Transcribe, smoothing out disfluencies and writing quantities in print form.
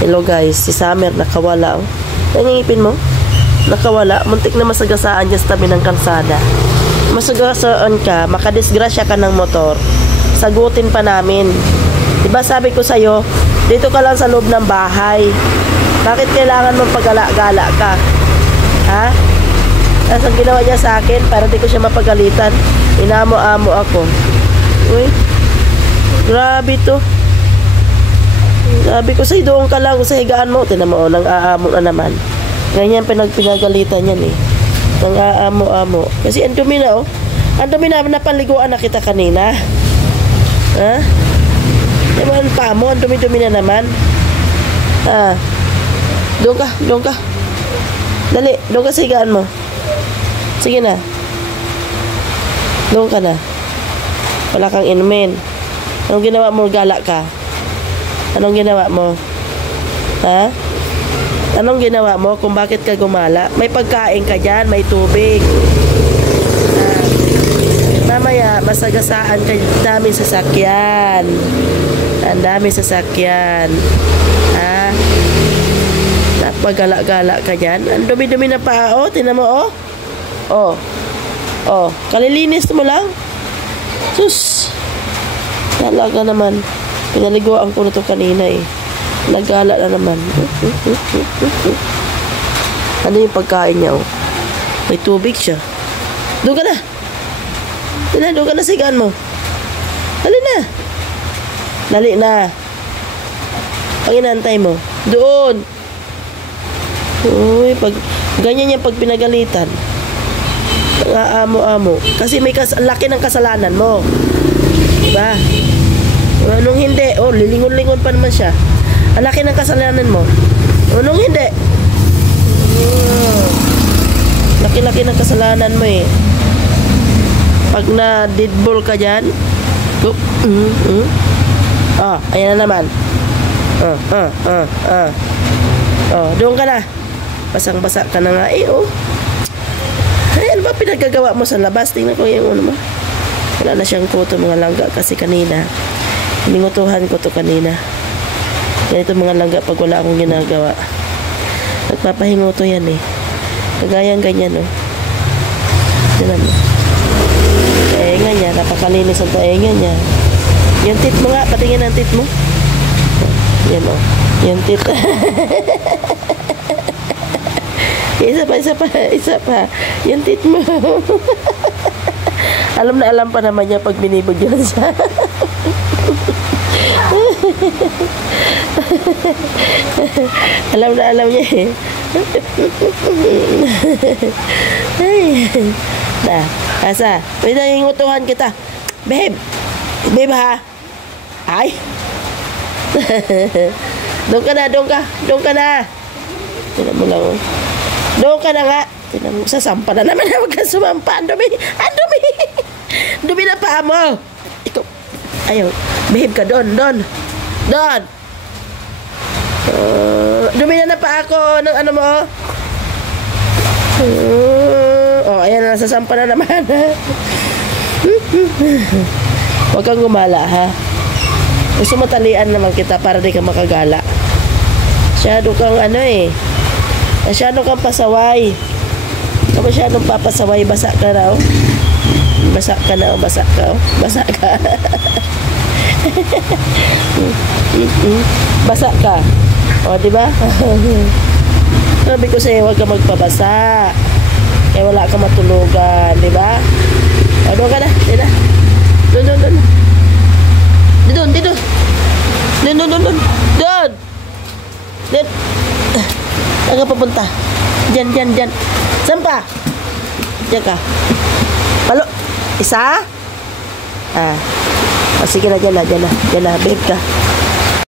Hello guys, si Summer nakawala oh. Nangingipin mo? Nakawala, muntik na masagasaan dyan sa tabi ng kalsada. Masagasaan ka, makadisgrasya ka ng motor. Sagutin pa namin. Diba sabi ko sa'yo, dito ka lang sa loob ng bahay. Bakit kailangan mong pagala-gala ka? Ha? Tapos ang ginawa niya sa akin, para di ko siya mapagalitan, inamo-amo ako. Uy, grabe to. Sabi ko sa'yo, doon ka lang sa higaan mo. Tinan mo, nang aamo na naman. Ganyan pinagagalitan yan eh. Nang aamo-amo. Kasi ang dumi na oh. Ang dumi na, napaliguan na kita kanina. Ha? Diba ang pa mo, ang dumi-dumi na naman. Ha? Doon ka. Dali, doon ka sa higaan mo. Sige na. Doon ka na. Wala kang inumin. Anong ginawa mo? Gala ka. Anong ginawa mo? Ha? Anong ginawa mo kung bakit ka gumala? May pagkain ka dyan, may tubig. Mamaya, masagasaan ka, daming sasakyan. Ang daming sasakyan. Ha? Napagala-gala ka dyan. Ang dumi-dumi na pa, oh. Tinan mo, oh. Oh. Oh. Kalilinis mo lang. Sus. Talaga naman. Pinaliguan ko na ito kanina eh. Nagala na naman. Ano yung pagkain niya oh? May tubig siya. Doon ka na. Doon ka na sigaan mo. Dali na. Dali na. Pag inantay mo. Doon. Uy, pag ganyan yung pag pinagalitan. Amo-amo. Kasi may laki ng kasalanan mo. Diba? Anong hindi? Oh, lilingon-lingon pa naman siya. Ang laki ng kasalanan mo. Anong hindi? Laki-laki ng kasalanan mo eh. Pag na deadball ka dyan. Ayan na naman. Doon ka na. Basang-basa ka na nga eh oh. Ano ba pinagagawa mo sa labas? Tingnan ko yung ano mo. Wala na siyang kuto mga langga kasi kanina. Hiningutuhan ko to kanina. Ganito mga langga pag wala akong ginagawa. Nagpapahinguto yan eh. Kagayang ganyan oh. Tignan mo. Taenga niya. Napakalinis ang taenga niya. Yung tit mo nga. Patingin ang tit mo. Yan oh. Yung tit. Isa pa. Yung tit mo. Alam na alam pa naman niya pag binibigyan siya. Alam na alam niya eh. Asa? May nangingutuhan kita. Babe ha? Ay. Doon ka na. Tignan mo lang. Doon ka na nga. Tignan mo, sasampa na naman. Huwag kang sumampa. Ang dumi. Dumi na paa mo. Ikaw. Ayaw. Behave ka doon. Dumi na paa ako. Ng ano mo. Ayan na. Sasampa na naman. Huwag kang gumala ha. Gusto matalian naman kita para di ka makagala. Masyado kang ano eh. Masyado kang pasaway. Masyadong papasaway. Basa ka na oh. Basa ka. Basa ka. O, diba? Sabi ko sa'yo, huwag ka magpabasa. Kaya wala ka matulugan. Diba? O, doon ka na. Doon. Saan ka papunta? Diyan. Saan pa? Diyan ka. Palo. Isa? Sige na, dyan na. Babe ka.